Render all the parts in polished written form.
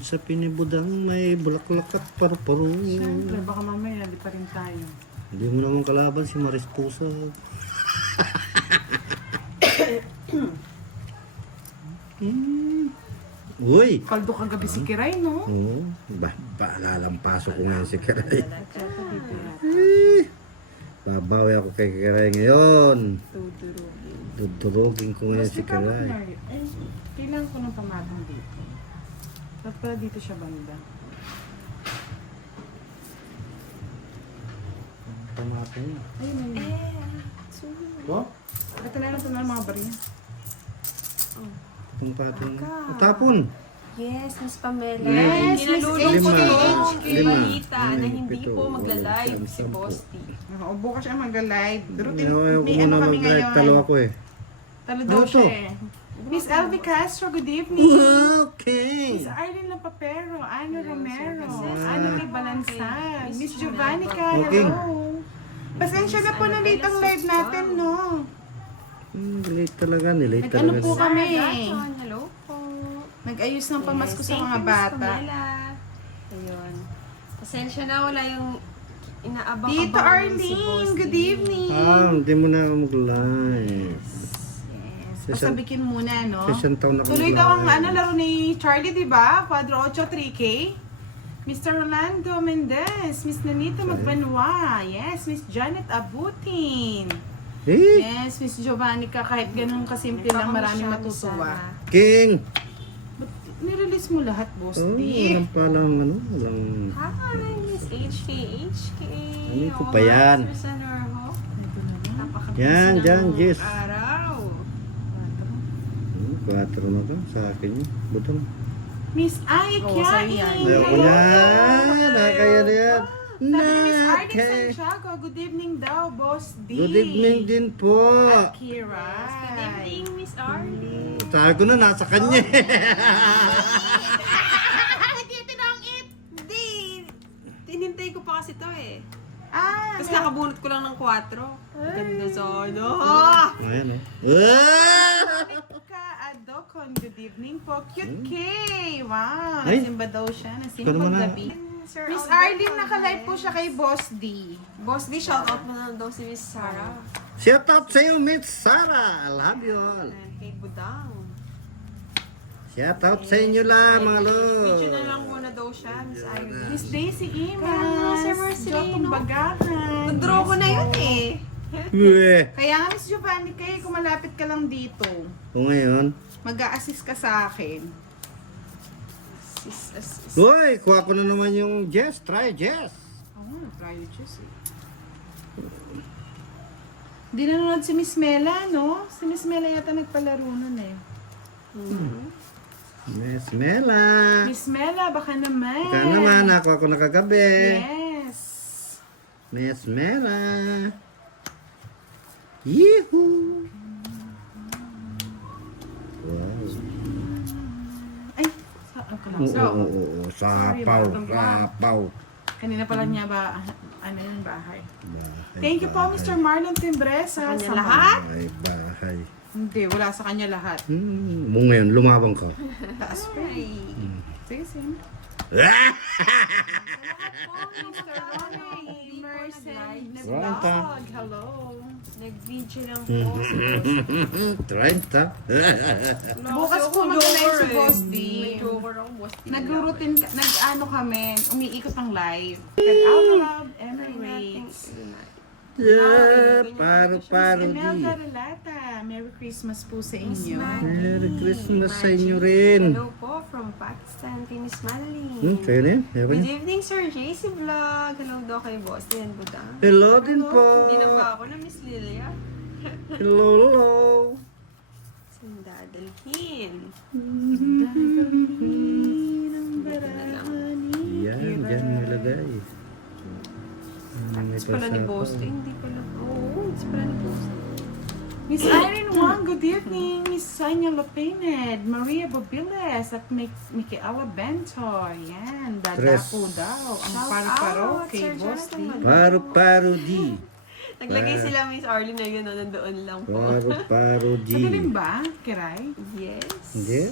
Sa pinibudang may bulaklak at paru-paro. Siyempre, baka mamaya, di pa rin tayo. Hindi mo naman kalaban si Maris Pusa. Uy! Kaldo kagabi si Kiray, no? Oo. Lalampaso ko ngayon si Kiray. Babawi ako kay Kiray ngayon. Tudurugin. Dudurugin ko ngayon si Kiray. Ay, kailangan ko ng pamatang dito. Dapat pala dito siya banda. Pamatang. Ayun, ayun. Ko? Ito na lang mga bariya. Itong pating. Tapon. Yes, Miss Pamela. Yes, Kinalulong Miss ko HK. kay Lima. Balita na hindi Pito, po magla-live walo, si sampu. Bosti. Oo, bukas siya mag-live. Routine, Ayaw ko may muna ano kami mag-live. ngayon. Talo ako eh. Talo daw Ano siya to? eh. Miss Elvie Castro, good evening. Okay. Miss Arlene Lapapero, Ano Romero, Services. Ano Lee Balansag, Miss Miss Giovanni Giovannica, Okay. hello. Pasensya na po na late ang live natin, no? Late talaga. Nilate Nag-ano talaga. po kami? Gaton, hello po. Nag-ayos ng pamasko sa Thank mga you, Miss bata. Pamela. Ayun. Pasensya na, wala yung inaabang-abang Tito si Arlene, Bosti. good evening. Hindi mo na ako mag-live. Yes, Session- pasabikin muna, no? Session taon na Tuloy daw ang laro ni Charlie, di ba? Quadro 8, 3K. Mr. Rolando Mendez, Miss Nanita Magbanwa, yes, Miss Janet Abutin, Eh, yes, Miss Giovannica, kahit ganun kasimple lang, maraming matutuwa. King! Ba't nirelease mo lahat, Boss Oh, D? walang palang ano, walang... Hi, Miss HK. Ano ko pa yan? Mr. Norho. Ito na lang. Napakabisi Yan, ng dyan, Jess. araw. 4 na ba? Sa akin yun. Butong. Miss Ay Oo, sa'yo yan. Kiain. Ayaw ko yan. Nakaya na yan. Sabi ni Miss Arden Okay. Santiago, good evening daw, Boss D. Good evening din po. At Kira. Good evening, Miss Arlie. Sabi ko na, nasa kanya. Nagtitinangit! Hindi. Tinintay ko pa kasi to eh. Ah, Tapos nakabunot ko lang ng 4. Ganda sana. Ayan o. Ka Adocon, good evening po. Cute K! Wow, Ay. nasimba daw siya. Nasimba Ikaw naman, gabi. Sir Miss Alberto, Arlene, naka-live po siya kay Boss D. Boss D, shoutout mo na daw si Miss Sarah. Shout out sa iyo, Miss Sarah. I love you all. And kay Budang. Shout out sa inyo lang, mga Video na lo. lang muna daw siya, Miss Irene. Miss Daisy Imas. Kaya, Sir Marcelino. Jotong Bagahan. Nag-draw ko na yun eh. Kaya nga, Miss Giovanni, kayo kung malapit ka lang dito, O ngayon, mag-a-assist ka sa akin. Sis. uy, kuha ko na naman yung Jess. Try Jess. Oo, try it just eh. Di nanonood si Miss Mela, no? Si Miss Mela yata nagpalaro nun eh. Miss Mela. Miss Mela, baka naman. Baka naman, nakuha ko na kagabi. Yes. Miss Mela. Yehoo! Wow. Ay, saan ka lang? Oo. Sapaw, sapaw. Kanina pala niya ba, ano yung bahay? Bahay, Thank you po, bahay. Mr. Marlon Timbresa. Sa kanya lahat? Bahay. Hindi, wala sa kanya lahat. Mo ngayon, lumabang ka. Taas pa. Sige, sige. Mr. Ronnie Mercen Vlog. Hello. Nag-video lang po si Boss. 30. Bukas po mag-live si Boss D. May joker ang Boss D. Nag-routine, nag-ano kami, umiikot ng live. Nag-out Emirates. Yeah, paro-paro Imelda di. Relata, Merry Christmas po sa inyo. Merry Christmas sa inyo rin. Hello po from Pakistan kay Miss Manly. Kayo na yan? Meron Good yan? evening, Sir JC Vlog. Hello daw kay Boss D and Budang. Hello din po. Hindi na ba ako na Miss Lilia? Hello, hello. Saan dadalhin? Yan, dyan nilagay. May It's pala ni pasapaw. Boss D. Hindi pala. Oo, it's pala ni Boss D. Miss Irene Wang, good evening. Miss Sonia Lopined, Maria Bobiles, at Micaela Bento. Yan, dadapo daw. Ang Shout paro-paro out, kay Sir Boss D. Jonathan Madrid. Paro-paro di. Naglagay sila Miss Arlene na yun, nandoon lang po. Paro-paro di. Madilim ba, Kiray? Yes. Hindi?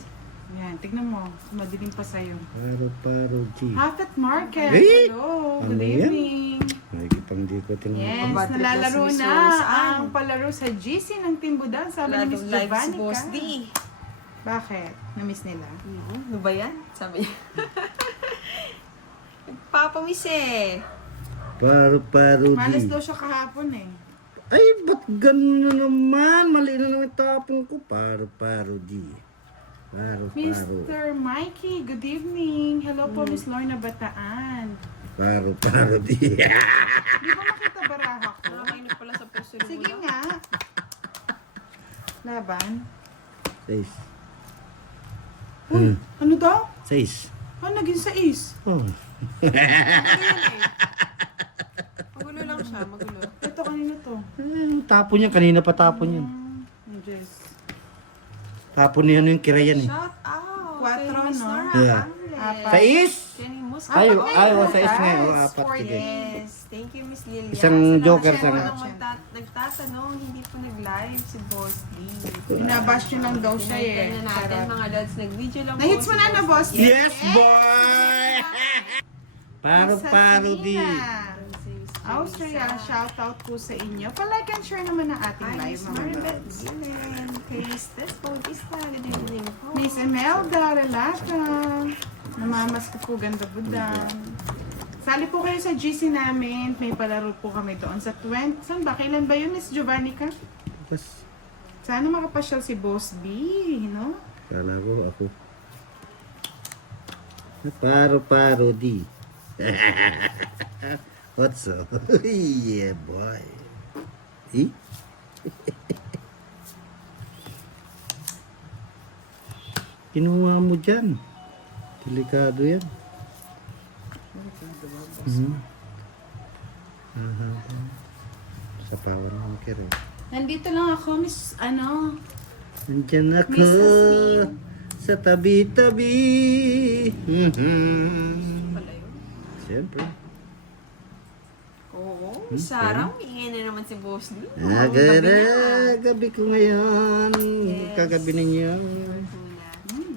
Yan, tignan mo. Madilim pa sa'yo. Paro-paro G. Hafet Market. Eh? Hello. Ano Good yan? evening. Ay, pang di ko tingnan. Yes, Ang bad trip nalalaro na si Miss na Rose ang Ann. palaro sa GC ng Timbudan. Sabi ni Miss Live si Giovanni Boss ka. D. Bakit? Na-miss nila? Ano ba yan? Sabi niya. Nagpapamiss eh. Paro-paro Malas G. daw siya kahapon eh. Ay, ba't ganun na naman? Mali na naman tapong ko. Paro-paro G. Paro-paro. Mr. Mikey, good evening. Hello po, Miss Lorna Bataan. Paro-paro D. Di ba makita baraha ko? Nakakainig pala sa puso ni Sige Mula. nga. Laban. 6. Ano daw? 6. Ah, naging 6. Oh. Magulo lang siya, magulo. Ito, kanino to? Tapon niya. Kanina pa tapon yan. Diyos. Tapon niya yung kirayan eh. Shout out! Kwatro, kay Miss no? Nora Yeah. Angles. Apat. 6? Jenny Muscat. Ay, Apat ay, kayo, 6 nga. guys. Oh, apat. Sige. Yes, thank you Miss Lilia. Isang Sa joker lahat sa ng nga. nagtatanong, hindi po nag-live si Boss D. Binabash nyo lang daw siya eh. Tinantan na natin Sarap. mga dads, nag-video lang Na-hits mo na na, Boss D? Yes, boy! Paro-paro D. Austria, shout out po sa inyo. Pa-like and share naman ang ating Hi, live, Miss mga Maribeth lods. Gilen. Kay Miss Tess Bautista, good evening po. Miss Emelda Relata. Namamas ka po, ganda budan. Sali po kayo sa GC namin. May palaro po kami doon sa 20. Saan ba? Kailan ba yun, Miss Giovanni ka? Bas, Sana makapasyal si Boss B, no? kala ko ako. Paro-paro D. What's up? Yeah, boy. Eh? Kinuha mo dyan. Delikado yan. Aha. Sa power ng kere. Nandito lang ako, Miss, Nandyan ako Miss Asmin. sa tabi-tabi. Pala yun. Siyempre. Oo, Sarah, ingay na naman si Boss D. Gabi ko ngayon. Yes. Kagabi ninyo.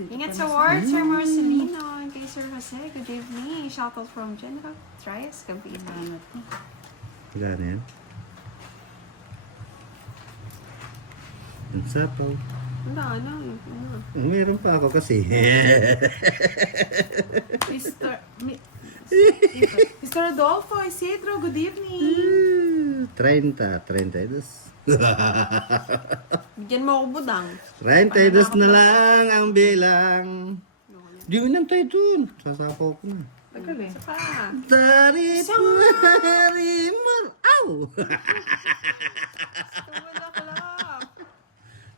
Ingat sa words, Sir Marcelino, and kay Sir Jose, good evening. Shoutout from General Trias, Cavite. Wala na yan. Ang sapaw. Ano? Meron pa ako kasi. Mr. Rodolfo Isidro, good evening. 32. Bigyan mo ako budang. 32 na lang ang bilang. Di mo nantay dun. Sasapaw ko na. Tagal eh. Pa. Dari Parimar. Aw! Wala ka lang.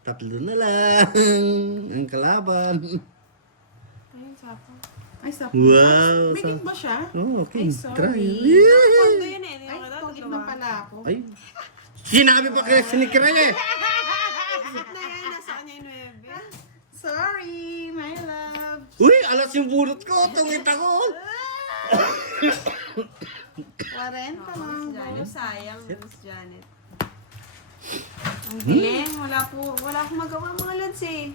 3 na lang ang kalaban. Ayun, sapo. Ay, sapo. Wow! Bigit ba siya? Oh, okay. Ay, sorry. Try. Kondo yun eh. Ay, tugit na pala ako. Ay. Sinabi pa kaya sinikira eh. Na yan, nasa kanya yung 9. Sorry, my love. Uy, alas yung bulot ko. Tungit ako. 40 lang. Janet, sayang. Miss Janet. Ang galing. Wala akong magawa mga lads eh.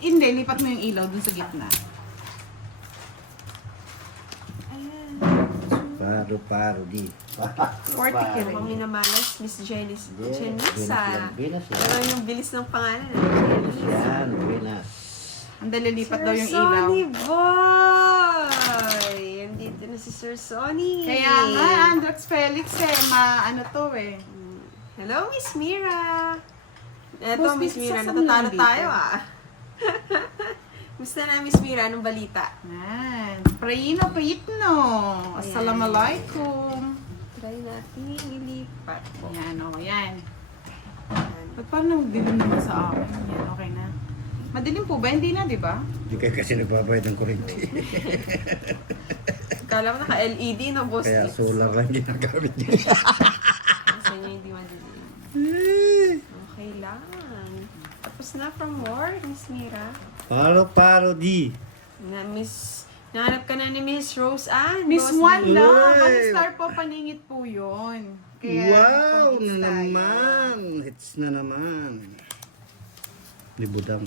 Hindi, lipat mo yung ilaw dun sa gitna. Ayan. Paro di. 40 ka Kaya rin. kami namalas, Miss Jenisa. Venus. Pero yung bilis ng pangalan. Janice. Yan, Venus. Ang dali lipat daw yung Sir ilaw. Sonny boy! Andito na si Sir Sonny. Kaya nga, Andrex Felix eh, ano to eh. Hello, Miss Mira. Eto, Boss, Miss dito Mira, sa natatalo dito. tayo ah. Gusto na, Miss Mira, anong balita? Yan. Prayino, Pritno. Assalamualaikum. Try natin ilipat. Yan, o, yan. Ayan. Ba't parang dilim naman sa akin? Yan, okay na. Madilim po ba? Hindi na, di ba? Hindi kayo kasi nagbabayad ng kuryente. Kala mo naka-LED, no, boss? Kaya Nick? solar lang ginagamit niya. Kasi niya hindi madilim. Okay lang. Tapos na from work, Miss Mira. Paro di. Nahanap ka na ni Miss Rose Ann. Miss Boss Juan Nick. lang. Uy! Ang star po, paningit po yun. Kaya, Wow nagpang-hits na tayo. naman. Hits na naman. Libudang.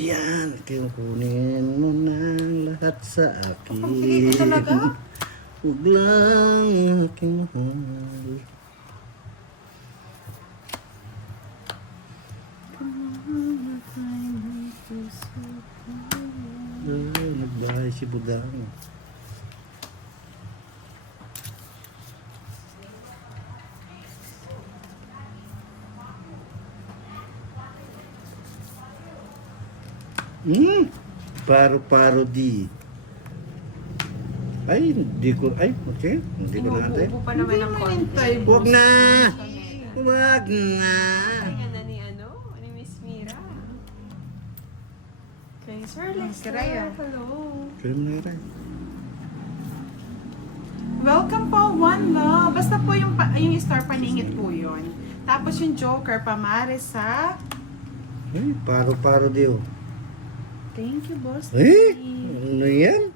Yan, kunin mo na lahat sa akin. Pagbigay ko talaga? Huwag lang aking mahal. Nagbahay si Budang. Paro-paro di. Ay, hindi ko, ay, okay. Hindi ko natin. Inuubo pa naman ang konti. Huwag na! Huwag na! Kaya na ni ni Miss Mira. Okay, Sir Lester. Kiraya. Hello. Kaya mo na rin. Welcome po, One Love. Basta po yung star paningit po yun. Tapos yung Joker, pamare sa... Ay, paro-paro di oh. Thank you, boss. Eh, ano yan?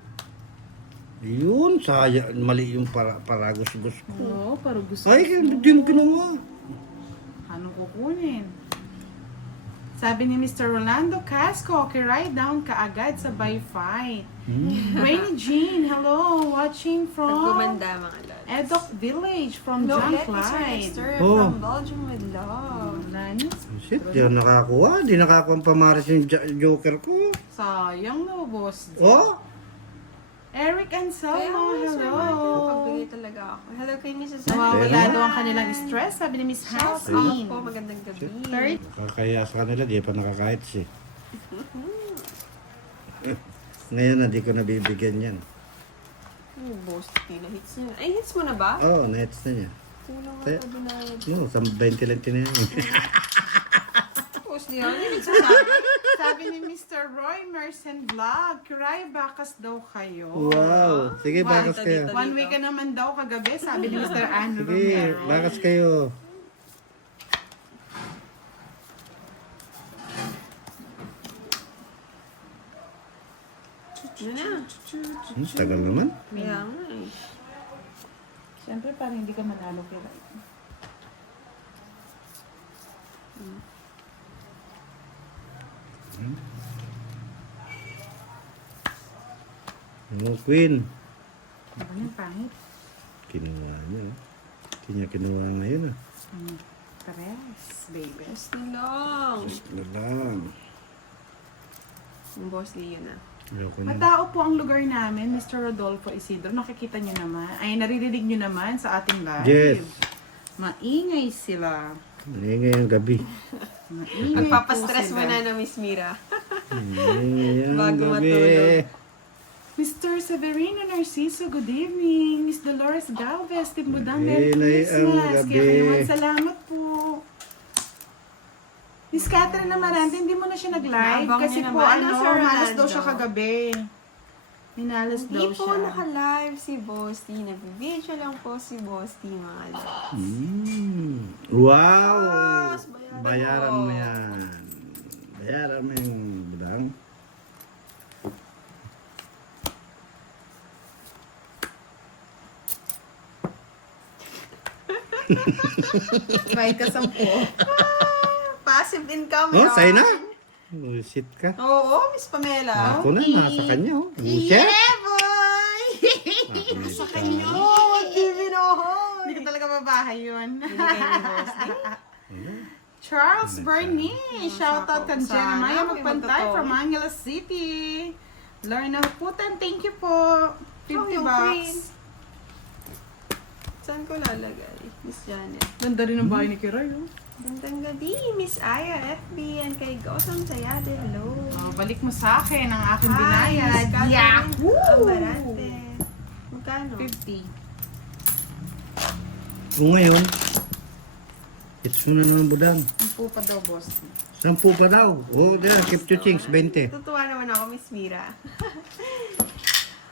Yun, sayang, mali yung paragos-gos ko. Oo, parang gusto Ay, hindi yung ginawa. Anong kukunin? Sabi ni Mr. Rolando Casco, write down kaagad sa by fight. Rainy Jean, hello, watching from Naggumanda mga lods. Edok Village from Hello, John Sir Clyde. Lester Oh. from Belgium with love. Lanis, Shit, di ako nakakuha. Di nakakuha ang pamaras yung Joker ko. sayang no, boss. Oh? Eric Kaya Anselmo, nga, Sir Martin, hello. pagbigay talaga ako. Hello kay Mrs. Nawawala Pero- daw ang kanilang stress, sabi ni Miss Shout out Hasmin. po, magandang gabi. Third, Kakaya sa kanila, di pa nakakahit siya. Ngayon na, di ko nabibigyan yan. Boss, na hits niya. Ay, hits mo na ba? Oo, oh, nets na niya. Kulang Kaya- ako binayad. No, sa 20 lang tinayan. Boss, di ako nagsasabi. sabi ni Mr. Roy Mersen Vlog, Kiray bakas daw kayo. Wow. Sige, bakas kayo. One week ka naman daw kagabi, sabi ni Mr. Andrew Sige, Romero. bakas kayo. Ano na? Tagal naman. Kaya nga eh. Siyempre, parang hindi ka manalo kay Ray. Yung Queen. Ano yung pangit? Kinuha niya. Hindi niya kinuha ngayon ah. Pares, baby. Boss, di lang. Ano lang. Yung boss, di yun ah. Ayoko na. Matao po ang lugar namin, Mr. Rodolfo Isidro. Nakikita niyo naman, ay naririnig niyo naman sa ating live. Yes. Maingay sila. Ngayon ngayong gabi. Maingay Magpapastress po mo sila. na Miss Mira. Ngayong Bago gabi. matulog. Mr. Severino Narciso, good evening. Miss Dolores Galvez, Timbudang, Merry Inay ang Christmas. gabi. Kaya naman, salamat po. Miss Catherine Amarante, hindi mo na siya nag-live Naabang kasi niya po, naman. Ano, Sir malas daw Rolando? siya kagabi. Minalas Hindi daw po siya. naka-live si Boss T. Nag-video lang po si Boss T, mga lods. Wow! Boss, bayaran Bayaran mo. mo yan. Bayaran mo yung budang. May kasampo. Passive income Oh, yun. sa'yo na. Bullshit ka. Oo, Miss Pamela. Ako na, nasa kanya. Oh. Bullshit. boy! Sa kanya. Give it all. Hindi ka talaga babahay yun. Binigay ni Boss T. Charles Bernie, shout out kay Sana, Jeremiah may Magpantay magtotoo. from Angeles City. Lorna Huputan, thank you po. 50 yung bucks. queen. Saan ko lalagay? Miss Janet. Ganda rin ang bahay ni Kiray, oh. Gandang gabi, Miss Aya FB, and kay Gosam Sayade. Hello. Oh, balik mo sa akin ang aking Hi, binayad. Miss Catherine Yahoo! Amarante. Magkano? 50. Kung ngayon, it's mo na naman budang. Ang po pa daw, boss. 10 pa daw. Oh, there, keep to chings, 20. Tutuwa naman ako, Miss Mira.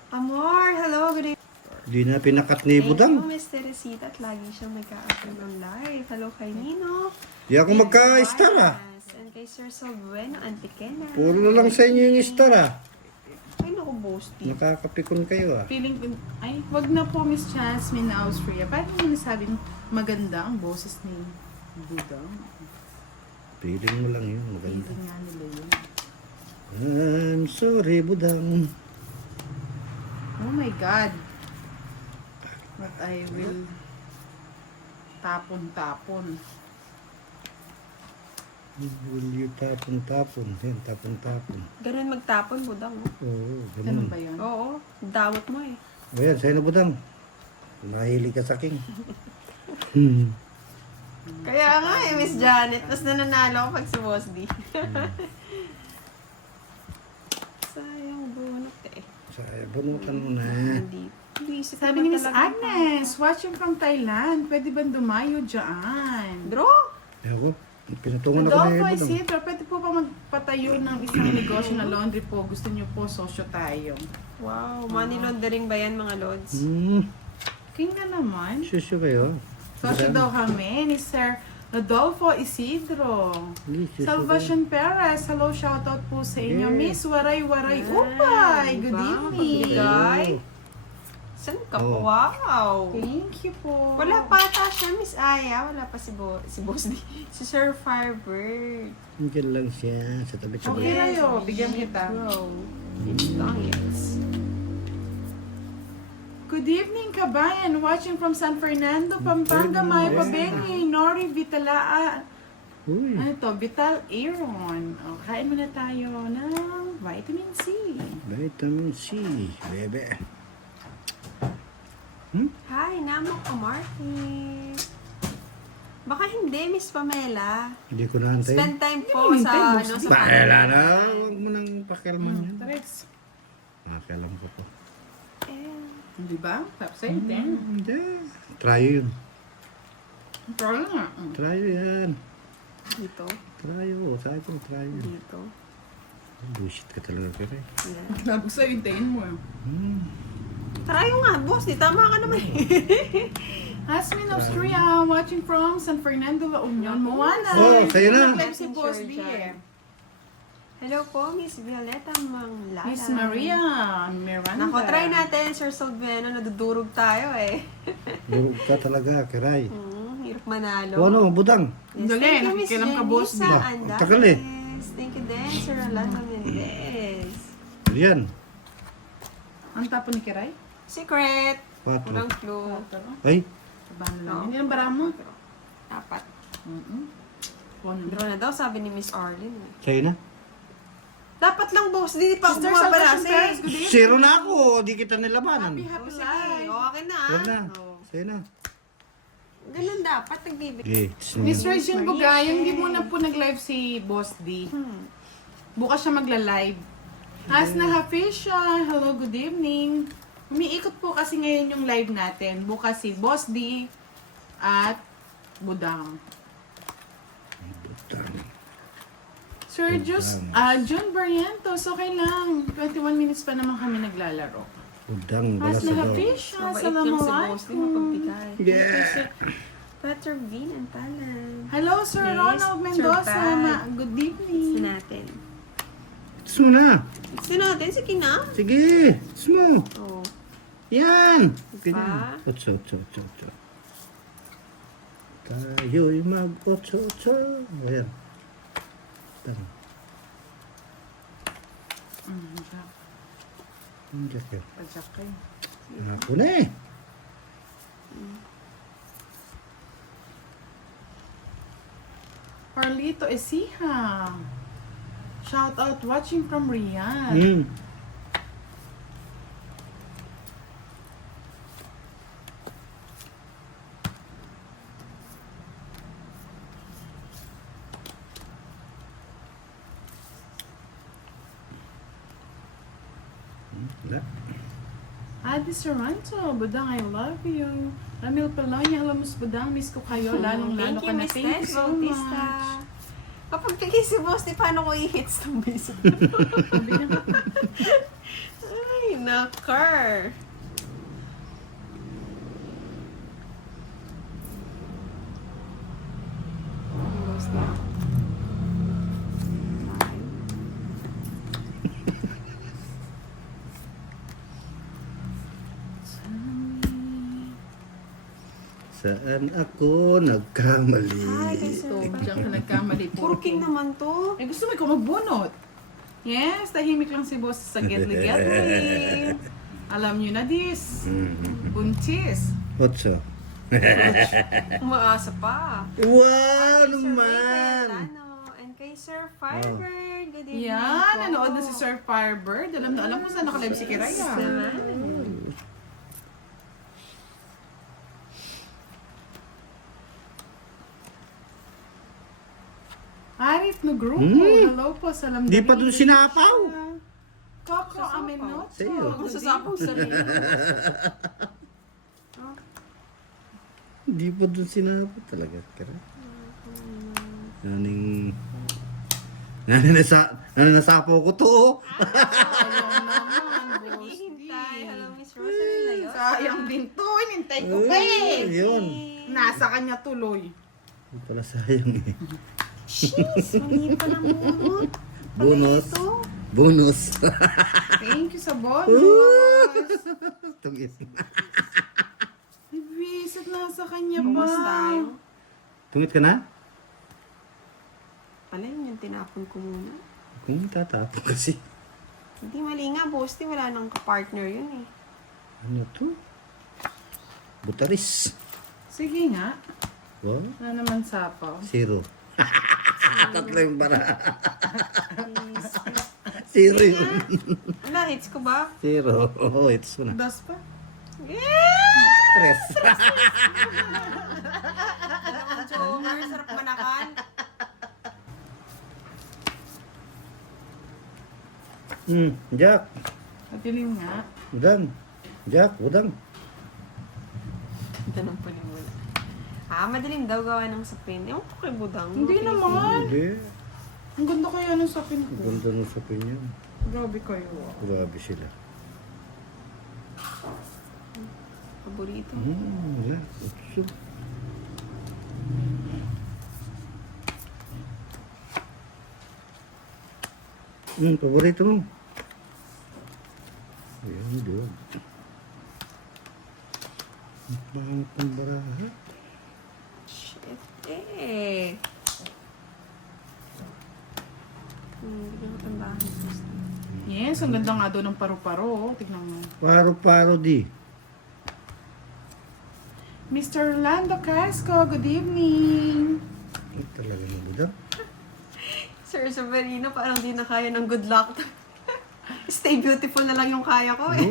Amor, hello, good evening. Di na pinakat ni Thank budang. you, Miss Teresita, at lagi siyang mag-a-approve ng live. Hello kay Nino. Di ako magka-star ah. Yes, and kay Sir Salbueno, Auntie Kena. Puro na lang sa inyo yung star ah. Ay, naku, boasty. Nakakapikon kayo ah. Feeling ko, ay, wag na po, Miss Jasmine Austria. Paano mo nasabing maganda ang boses ni Budang? Feeling mo lang yun. Maganda. Feeling nga nila yun. I'm sorry, budang. Oh my God. But I will tapon-tapon. Will you tapon-tapon? Yan, tapon-tapon. Ganun magtapon, budang. Oo, Ganun ganun. ba yun? Oo, damot mo eh. Ayan, sa'yo na, budang. Mahilig ka sa king. Kaya nga eh, Miss Janet. Tapos nananalo ako pag si Boss D. Sayang bunot eh. Sa'yo, bunutan mo na. Hindi isip Sabi ko ni Miss talaga. Agnes, watching from Thailand. Pwede ba dumayo dyan? Bro, Ako, pinatungan ako na Rodolfo budang. Isidro, pwede po ba magpatayo ng isang negosyo na laundry po? Gusto niyo po, sosyo tayo. wow, money laundering ba yan mga lods? King na naman. Susyo kayo. Sosyo daw kami ni Sir Rodolfo Isidro. Salvation Perez, hello, shoutout po sa inyo. Yeah. Miss Waray-Waray Upay, good Diba? evening. Magbigay. Saan ka po? Oh. Wow. Thank you po. Wala pa ata siya, Miss Aya. Wala pa si Boss D. Si Sir Firebird. Diyan lang siya sa tabi-tabi. Okay na yun, bigyan kita. Bro. It's yes. Good evening, kabayan. Watching from San Fernando, Pampanga, May Pabengi, Nori Vitalaa. Uy, Ano to? Vital Aeron. O, kain muna tayo ng vitamin C. vitamin C, bebe. Hi, Namok Amarty. Baka hindi, Miss Pamela. Hindi ko naantay. Spend time po Hindi, sa, hindi, ano, sa Paela na, huwag mo nang pakialaman yan. Trex. Pakialam ko po. Eh, Di ba? Top side din. Hindi. Tryo yun. Try nga. Tryo yan. dito. Tryo. Sabi ko, tryo. Dito. Bullshit ka talaga, pero eh. Yeah. Sabi sa'yo, hintayin mo. Try nga, boss. Di tama ka naman. Asmin Austria, watching from San Fernando, La Union, Moana. Oh, sa'yo na. Nag-live si Boss D eh. Hello po, Miss Violeta Manglala. Miss Maria Miranda. Nako, try natin, Sir Solveno. Nadudurog tayo eh. Durog ka talaga, kiray. Hirap manalo. O ano, budang. Yes, Dali, thank you, Miss nakikilam ka, Boss D. Jenisa Ah, Andares. tagal eh. Thank you din, Sir Rolando Mendez. Yan. Ang tapo ni Kiray? Secret. 4. Walang clue. Ay, Sabahan na lang. No. Hindi ang bara mo. Dapat. Ano? Draw na daw, sabi ni Miss Arlene. sa'yo na. Dapat lang, boss. Di pa Sister bumabalas Salvation Perez, eh. good evening. Zero na ako, di kita nilabanan. Happy, happy Oh, sige. life. Okay na. Huwag na. Oh. Sa'yo na. Ganun dapat, nagbibigay. Okay. Miss Regine Maria Bugayong, hindi Shen. muna po nag-live si Boss D. Bukas siya magla-live. Asna Hafisha, hello, good evening. Umiikot po kasi ngayon yung live natin. Bukas si Boss D at Budang. Sir June Barrientos, okay lang. 21 minutes pa naman kami naglalaro. Budang, wala sa Asna daw. Hafisha, Mabait yung si boss. Di assalamualaikum. mapagbigay. Yeah. Peter Bean and Talan. Hello, Sir Yes, Ronald Mendoza. Sir Pat. Good Gusto evening. natin. Gusto mo na. Gusto natin, sige na. Sige. Gusto mo. Oh. Yan. Pa. Ganyan. Otso. Tayo'y mag-otso. Ayan. Tama. Ang jacket. Pagsak kayo. Ako na eh. Carlito Ecija. Shout out watching from Riyadh. Wala. Adi Sorrento, Budang, I love you. Ramil Palonia, hello, Miss Budang, miss ko kayo. Lalong-lalo Thank ka you, na. Miss Thank you Tess so Bautista. much. Kapag bigay si boss, di paano ko i-hits ng base? Ay, nakar. Boss na. Saan ako nagkamali? Hi, kay Sir So, Fred. diyan ka nagkamali po. Puro king naman to. Eh, gusto mo ikaw magbunot. Yes, tahimik lang si boss sa gedli-gedli. Alam nyo na this. Buntis. Otso. Umaasa pa. Wow Sir Ray naman! Cayetano. And kay Sir Firebird. Good evening Yan, po. nanood na si Sir Firebird. Alam na alam kung saan nakalive si Kiraya. Naman. Arif no grupo. Hello po, salam. Di pa dun sinapaw. Coco Aminotso. Sa'yo. Kung sasapong sarili. Hindi pa dun sinapaw talaga. Kara. Naning... Nasapaw ko to. Sayang naman, boss. Hihintay. Hello, Miss Rosalie Layos. Sayang din to. Inintay ko pa eh. Yun. Nasa kanya tuloy. Hindi pala sayang eh. Jeez, mali pa ng bunot. Bonus. Ito. Bonus. Thank you sa bonus. Tungis. Ibisit nasa kanya pa. Bumas tayo. Tungit ka na? Pala yun yung tinapon ko muna. Kung tatapon kasi. Hindi mali nga, Bosti. Wala nang kapartner yun eh. Ano to? Butaris. Sige nga. Wow. Wala naman sapaw. Zero. Tatlo yung bara. Zero yun. Wala, hits ko ba? Zero. Oo, it's na. Das pa. Yeah! Tres. Ang joker, sarap manakan. Jack. Matilim nga. Udang. Jack, udang. Ito nang panimula. Madaling daw gawa ng sapin. Ewan ko kay Budang. Hindi naman. Hindi. Ang ganda kaya ng sapin ko. Ganda ng sapin niya. Grabe kayo. Grabe sila. Paborito. Wala. Utso. Paborito mo. Ayan, doon. Ang pangit ng baraha. Shit eh. Hindi ko tandahan. Yes, ang ganda nga doon ng paru-paro. Tignan mo. Paro-paro di. Mr. Orlando Casco, good evening. Ay, talaga na budang. Sir Severino, parang di na kaya ng good luck. Stay beautiful na lang yung kaya ko eh.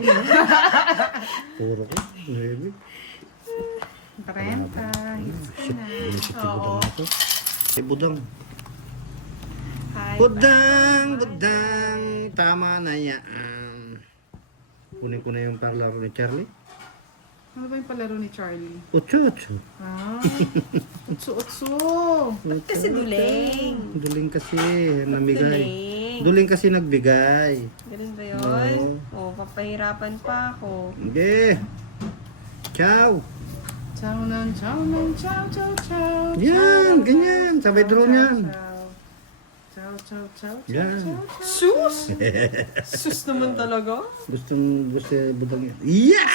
Puro ko. Baby. 30. Shit, bumisit si budang ako. Ay, budang. Hi. Budang. Tama na yan. Kunin ko na yung parlaro ni Charlie. Ano ba yung palaro ni Charlie? Utso. Ah, utso-utso. Ba't kasi duling? Duling kasi. Namigay. Duling. Duling kasi nagbigay. Ganun ba yun? Oo, papahirapan pa ako. Hindi. Ciao. Chow nan, chow nan, chow, chow, chow. Yan, chow, ganyan. chow, Sabay chow, draw chow, yan. Chow, chow, chow, chow, Yan. chow, chow. Sus! Sus naman talaga. Gusto budang yan. Yeah!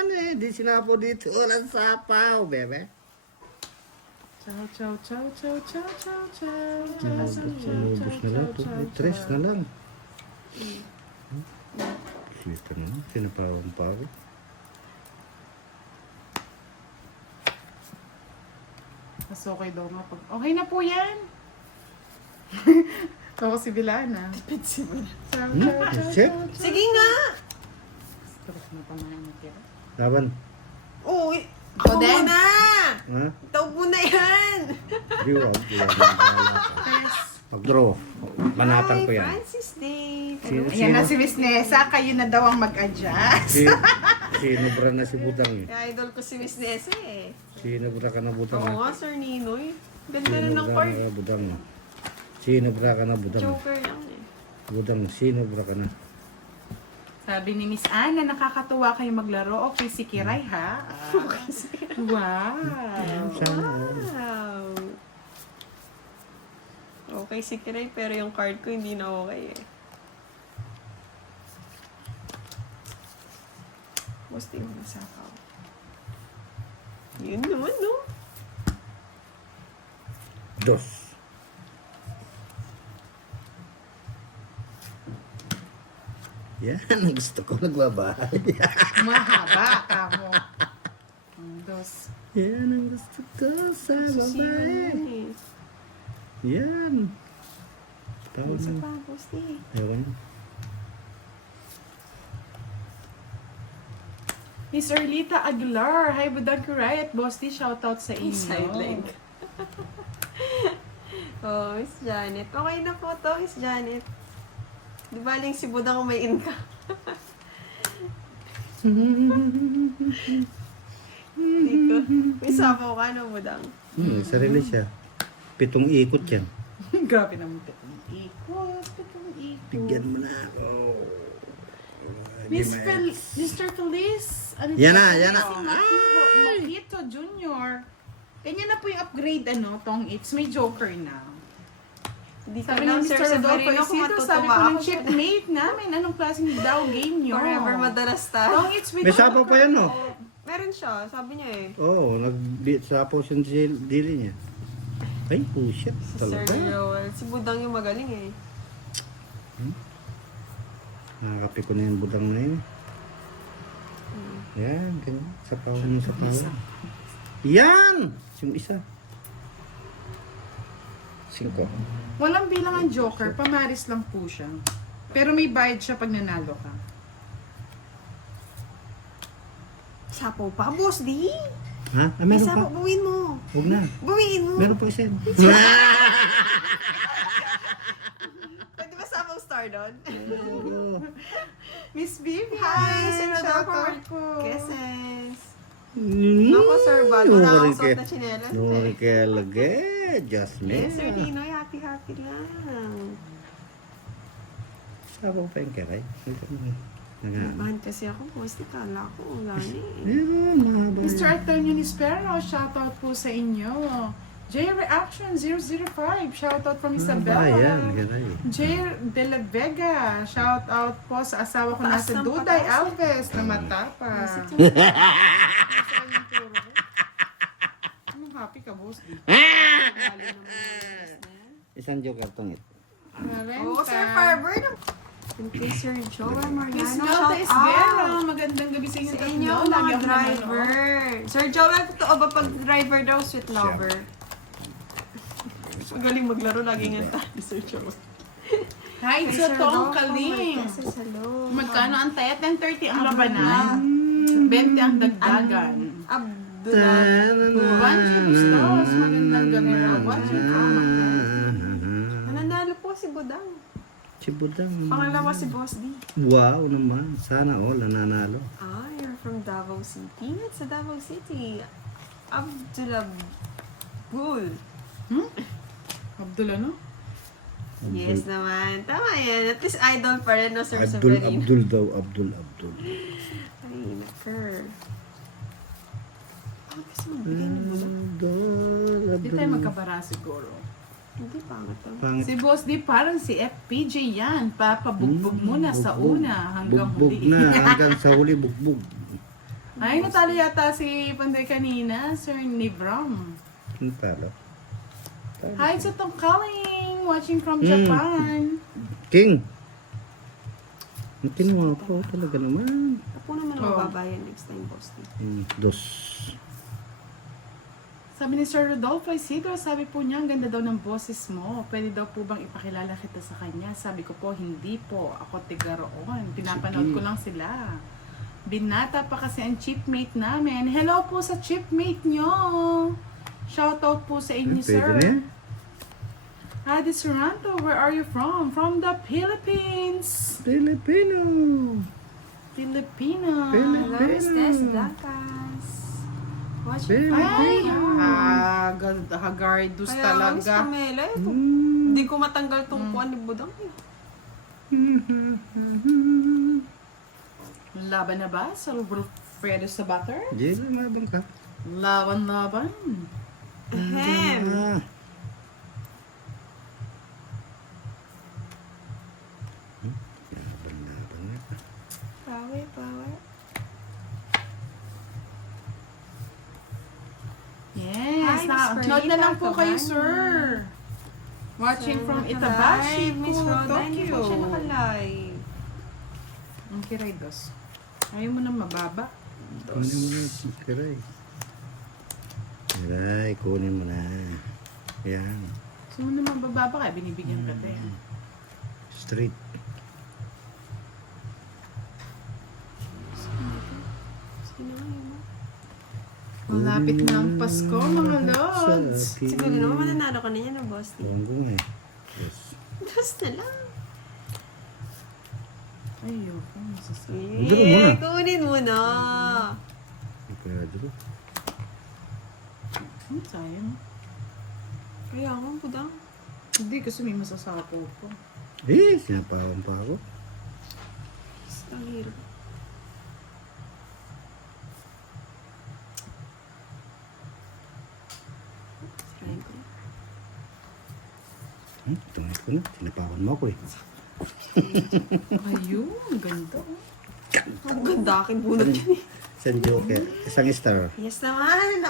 Ano eh, di sinapo dito. Walang sapaw, bebe. Chow, chow, chow, chow, chow, chow, chow, chow, Ubus na lang to. Ay, tres na lang. Sita na. Sinapawang pa ako. Mas okay daw nga pag... Okay na po yan. Ako si Bilana. Chow, chow, chow, Check. chow, chow. Sige nga! Stress na pa naman natira. Laban. Uy! Ako Ako din. muna! Ha? Itaw mo na yan! Di wag. Mag-draw. Manatan ko Hi, yan. Francis Day! Ayan na si Miss Nessa. Kayo na daw ang mag-adjust. Sinubra na si Budang eh. Kaya idol ko si Miss Nessa eh. Sinubra ka na Budang. Oo eh. nga, Sir Ninoy. Ganda na ng Sinubra card. ka na Budang. Sinubra ka na Budang. Joker lang eh. Budang, sinubra ka na. Sabi ni Miss Anna, nakakatuwa kayo maglaro. Okay, si Kiray ha? Wow. Wow! Okay si Kiray, pero yung card ko hindi na okay eh. Gusto yung masakaw. Yun naman, no? Dos. Yan ang gusto ko nagbabahay. Mahaba ka mo. Dos. Yan ang gusto ko sa Sino babae. yun eh? Yan. Tawag Isa na. pa, Bossy. Ewan. Miss Erlita Aguilar. Hi, Budang Riot. Boss D, shoutout sa inyo. Sideline. Oh, Miss Janet. Okay na po to, Miss Janet. Di baling si Budang may ka. Dito. May sabaw ka no, Budang. Sarili siya. 7 ikot yan. Grabe naman pitong ikot. Pitong ikot. Bigyan mo na ako. Mr. Feliz. Ano Yan to? na, yan na. Si Mojito Junior. Kanya na po yung upgrade, tong it's may joker na. Hindi ka Sabi lang, ng Sir Mr. Rodolfo Severino, kung Isidro, sabi matutuwa ko ng ako. chipmate namin, anong klaseng daw game nyo? Forever madalas tayo. Tong it's with May sapaw pa yan, no? Meron siya, sabi niya eh. Oo, nag-sapaw siya sa dili niya. Ay, oh shit. Si Sir Talaga. Joel. Si Budang yung magaling eh. Nakakapi ko na yung budang na yun. Yan, ganyan. Sapaw mo sa pala. Yan! Yung isa. 5. Walang bilang ang joker, pamaris lang po siya. Pero may bayad siya pag nanalo ka. Sapaw pa, Boss D! Ha? Ah, May meron pa? sapaw, buwin mo. Huwag na. Buwiin mo. Meron pa isa. Pwede ba sapaw star doon? Miss Vivian! Hi, Sir Shoutout Rodolfo. po. Kisses. Naku, Sir, bago nakakasuot na chinelas. Nuri ka lagi. Jasmine. Yes, Sir Ninoy, happy lang. Sabaw pa yung keray. Nabahan kasi ako, Boss D, kala ko, gani. Meron, mahaba. Mr. Antonio Nispero, shoutout po sa inyo. J Reaction 005, shoutout from Isabela. Yan, keray. J De La Vega, shoutout po sa asawa ko Taas nasa ng Duday pataas. Alves na matapang. Anong happy ka, boss? Isang joker tong it. Oh, Sir Farber. Thank you, Sir Joel Miss Mariano. Melta Shout Isbero, out. magandang gabi sa inyo. Sa inyo, tatlo. Lagi mga ako driver. nanonood. Sir Joel, totoo ba pag driver daw, sweet lover? Magaling maglaro, laging ang tayo, Sir Joel. Hi, Kay sa Sir Tong Rodolfo, Kaling. may kisses, hello. Magkano ang tayat? 10:30 ang labanan. 20 ang dagdagan. Abdullah. Banjo Bustos, magandang gabi. Banjo Nananalo po si Budang. Si Budang. Pangalawa si Boss D. Wow naman. Sana all nananalo. Ah, you're from Davao City. Sa Davao City. Abdullah Gul. Abdul ano? Yes naman. Tama yan. At least idol pa rin, no, Sir Abdul Severino. Abdul daw. Abdul. Ay, naker. Ah, gusto mo bigay ni Budang? Abdul. Hindi tayo magkabara siguro. Hindi, pangat to. Pangit. Si Boss D parang si FPJ yan. Papabugbog muna sa una hanggang Bugbog huli. na. Hanggang sa huli bugbog. Ay, natalo yata si Panday kanina, Sir Nibram. Ang talo. Hi sa Tong Kaling, watching from Japan. King. Ang kinuha po talaga naman. Ako naman ang Oh. mababayan next time, Boss D. Dos. Sabi ni Sir Rodolfo Isidro, sabi po niya, ang ganda daw ng boses mo. Pwede daw po bang ipakilala kita sa kanya? Sabi ko po, hindi po. Ako tigaroon. Pinapanood ko lang sila. Binata pa kasi ang chipmate namin. Hello po sa chipmate nyo. Shoutout po sa inyo, Pwede sir. na yan. Adi Suranto, where are you from? From the Philippines. Filipino. Filipino. Hello, Estes Dacas. Watching Hey. Ay, from hagardus Kaya nga, Miss talaga. Camela, ito. Hindi ko matanggal tong kuwan ni Budang. Eh. Laban na ba sa Wilfredo sa butter? Di na mabang ka. Laban-laban. Ahem. Ah. Laban na ka. Power, power. Miss Note na lang po Perlita kayo, Cabana. sir. Watching Sir, from naka-live. Itabashi Miss po, Rhoda, hindi po siya Tokyo. naka-live. Ang kiray, dos. Ayaw mo nang mababa. Kunin mo na. Kiray. Kiray, kunin mo na. Yan. Gusto mo naman mababa kaya binibigyan ka tayo. Straight. Sino nga yun? Malapit na ang Pasko, mga lods. Siguro naman mananalo ka na yan ng boss. Huwag ko nga eh. Yes. Dos na lang. Ayoko, masasabi. Hindi ko muna. Kunin mo na. Kaya dito. Sayang. Kaya nga, budang. Hindi, kasi may masasako ko. Eh, sinapawan pa ako. Ang hirap. Try ko. Tungit ko na. Sinapawan mo ako eh. Ayun, ang ganda. Oh. Ang ganda akin bunot yun eh. Isang joker. Isang star. Yes naman.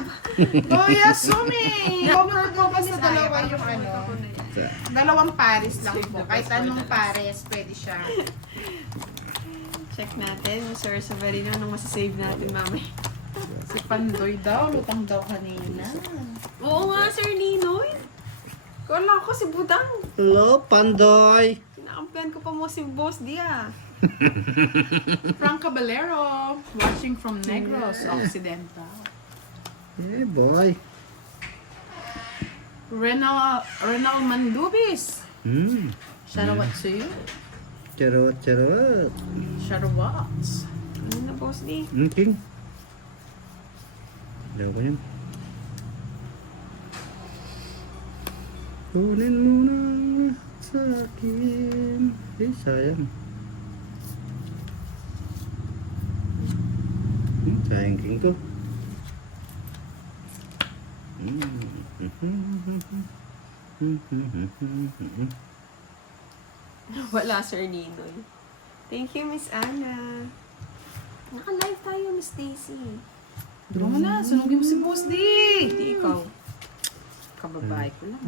Oh, Yasumi! Cover ko ba sa dalawa yung ano? Dalawang pares lang po. Kahit anong pares, pwede siya. Check natin. Sir Severino, anong masasave natin mamay? Si Pandoy daw, lutang daw kanina. Oo nga, Sir Ninoy. Kala ko si Budang. Hello, Pandoy! Kinakampihan ko pa mo si Boss Dia. Frank Caballero, watching from Negros Occidental. Yeah, boy. Renal Mandubis. Sharawat to you. Charot, charot. Sharawats. Ano na, Boss D? King. Daw ko yun. Kunin mo na sa akin. Eh, sayang. Sayang king ko. Wala, Sir Ninoy. Thank you, Miss Anna. Naka-live tayo, Miss Daisy. Doon mo na, sunugin mo si Boss D. Hindi ikaw. Kababae ko lang.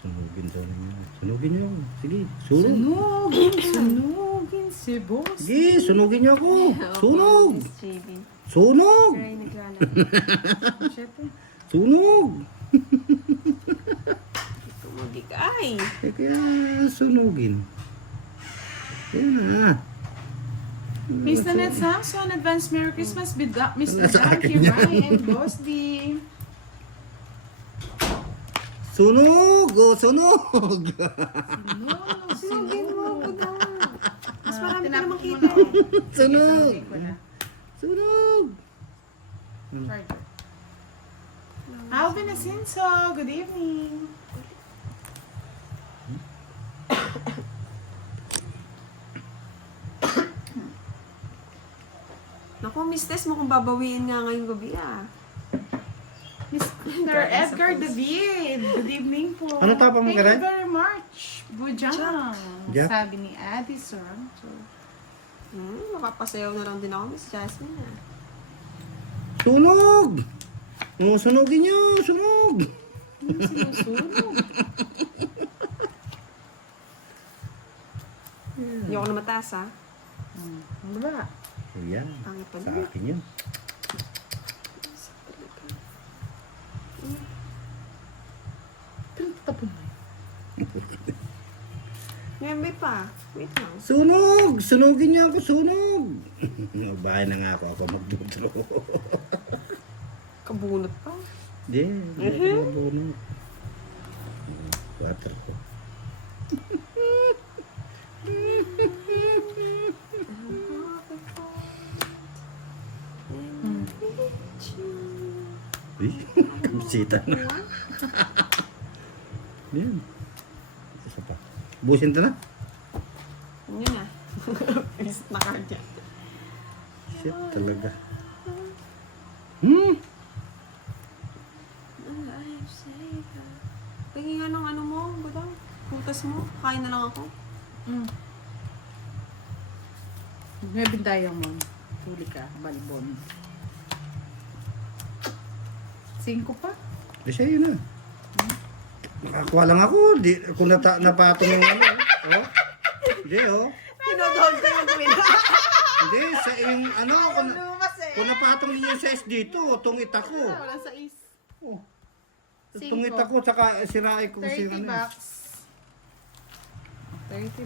Sunugin daw niya. Sunugin niyo ako. Sige, sunog. Sunugin si Boss. Sige, sunugin niyo ako. Sunog. Miss JB. Sunog. Sir ay naglalaro. Siyempre. Sunog. Tumagikay. Eh, kaya sunugin. Yan na. Miss Nanette Samson, advance Merry Christmas, Miss Sa akin Jackie yan. Ryan, Boss D. Sunog! Oh, sunog! Sunugin mo, Budang. Mas marami ka Tinapos naman mo kita na. eh. Sunog! Sunugin ko na. Sunog! Charger. Alvin Asinso, good evening. Naku, Miss Tess, mukhang babawiin nga ngayong gabi ah. Mr. Edgar David, good evening po. Ano tapang mo, Thank Karen? you very much. Bujang. Jack. Sabi ni Addison. Makapasayaw na lang din ako, Miss Jasmine ah. Sunog! Oh, sunugin niyo! Sunog! Ano sinusunog? Hindi ako na mataas ah. Ano ba? Ayan. Pangit pa Sa din. akin yun. Pinagtapon mo. May pa. Wait lang. Sunog! Sunugin niyo ako! Sunog! Bahay na nga ako magdudro. Kabunot pa. Yeah, bunot. Water ko. Uy, kamusita na. Yan. Isa pa. Busin ito na. Yun na. Please na card yan. Shit talaga. Tingin nga ng ano mo, budang. Putas mo. Kain na lang ako. May bintayang mo. Huli ka, balbon. 5 pa. Eh, sa'yo na. Nakakuha lang ako. Di, kung napatong yung ano. Oh. Hindi, oh. Pinodog ko yung twin. Hindi, sa yung ano. Lumas eh. Kung napatong niyo yung size dito, tungit ako. Wala sa is. Oh. Cinco. Tungit ako, tsaka sirain ko kasi 30 ano. bucks. 30